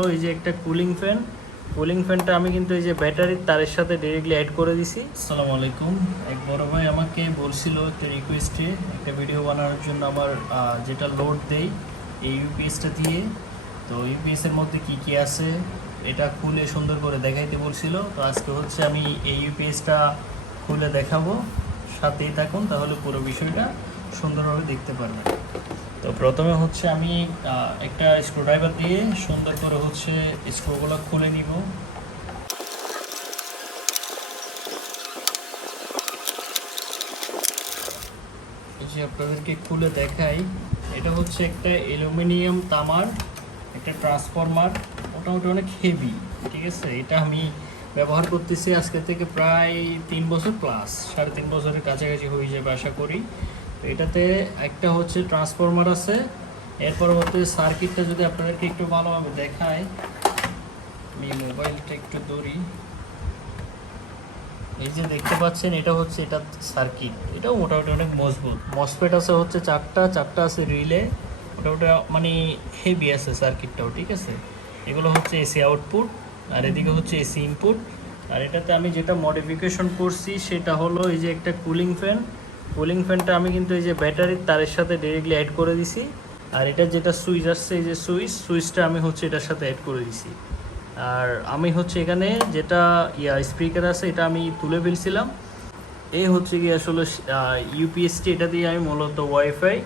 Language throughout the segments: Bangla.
এই যে একটা কুলিং ফ্যানটা আমি কিন্তু এই যে ব্যাটারির তারের সাথে ডাইরেক্টলি অ্যাড করে দিছি। আসসালামু আলাইকুম। এক বড় ভাই আমাকে বলছিল একটা রিকোয়েস্টে একটা ভিডিও বানানোর জন্য আমার যেটা লোড দেই এই ইউপিএসটা দিয়ে, তো ইউপিএসের মধ্যে কি কি আছে এটা খুলে সুন্দর করে দেখাইতে বলছিল। তো আজকে হচ্ছে আমি এই ইউপিএসটা খুলে দেখাবো, সাথেই থাকুন, তাহলে পুরো বিষয়টা সুন্দরভাবে দেখতে পারবেন। তো প্রথমে হচ্ছে আমি একটা স্ক্রুড্রাইভার দিয়ে সুন্দর করে হচ্ছে স্ক্রুগুলো খুলে নিব। এই যে আপনাদেরকে খুলে দেখাই, এটা হচ্ছে একটা অ্যালুমিনিয়াম তামার একটা ট্রান্সফরমার, মোটামুটি অনেক হেভি। ঠিক আছে, এটা আমি ব্যবহার করতেছি আজকে থেকে প্রায় 3 বছর প্লাস, 3.5 বছরের কাছাকাছি হয়ে যাবে আশা করি। তো এটাতে একটা হচ্ছে ট্রান্সফরমার আছে, এর পরবর্তী সার্কিটটা যদি আপনাদেরকে একটু ভালোভাবে দেখায়, আমি মোবাইলটা একটু ধরি। এই যে দেখতে পাচ্ছেন এটা হচ্ছে এটা সার্কিট, এটাও মোটামুটি অনেক মজবুত। মসফেট আছে হচ্ছে চারটা আছে রিলে, মোটামুটি মানে হেভি আছে সার্কিটটাও। ঠিক আছে, এগুলো হচ্ছে এসি আউটপুট আর এদিকে হচ্ছে এসি ইনপুট। আর এটাতে আমি যেটা মডিফিকেশন করছি সেটা হলো এই যে একটা কুলিং ফ্যানটা আমি কিন্তু এই যে ব্যাটারির তারের সাথে ডাইরেক্টলি অ্যাড করে দিছি। আর এটা যেটা সুইচ আসছে, এই যে সুইচটা আমি হচ্ছে এটার সাথে অ্যাড করে দিছি। আর আমি হচ্ছে এখানে যেটা স্পিকার আছে এটা আমি তুলে ফেলছিলাম। এই হচ্ছে কি আসলে ইউপিএসটি, এটা দিয়ে আমি মূলত ওয়াইফাই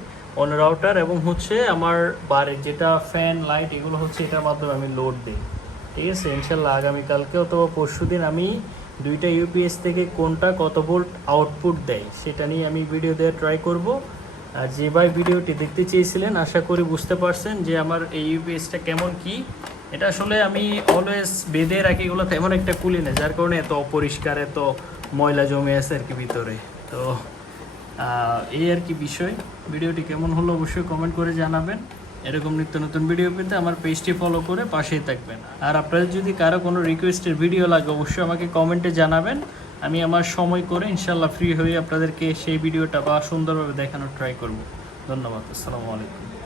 অন রাউটার এবং হচ্ছে আমার বাড়ির যেটা ফ্যান লাইট এগুলো হচ্ছে এটার মাধ্যমে আমি লোড দিই। ঠিক আছে, ইনশাল্লাহ আগামীকালকে অথবা পরশু দিন আমি দুইটা ইউপিএস থেকে কোনটা কত ভোল্ট আউটপুট দেয় সেটা নিয়ে আমি ভিডিও দেওয়ার ট্রাই করব। আর যে ভাই ভিডিওটি দেখতে চেয়েছিলেন আশা করি বুঝতে পারছেন যে আমার এই ইউপিএসটা কেমন কি। এটা আসলে আমি অলওয়েজ বেঁধে রাখি, এগুলো তেমন একটা খুলি না, যার কারণে এত অপরিষ্কার, এত ময়লা জমে আছে আর কি ভিতরে। তো এই আর কি বিষয়। ভিডিওটি কেমন হলো অবশ্যই কমেন্ট করে জানাবেন। এরকম নিত্য নতুন ভিডিও পেতে আমার পেজটি ফলো করে পাশেই থাকবেন। আর আপনাদের যদি কারো কোনো রিকোয়েস্টের ভিডিও লাগে অবশ্যই আমাকে কমেন্টে জানাবেন, আমি আমার সময় করে ইনশাল্লাহ ফ্রি হয়ে আপনাদেরকে সেই ভিডিওটা বা সুন্দরভাবে দেখানোর ট্রাই করব। ধন্যবাদ। আসসালামু আলাইকুম।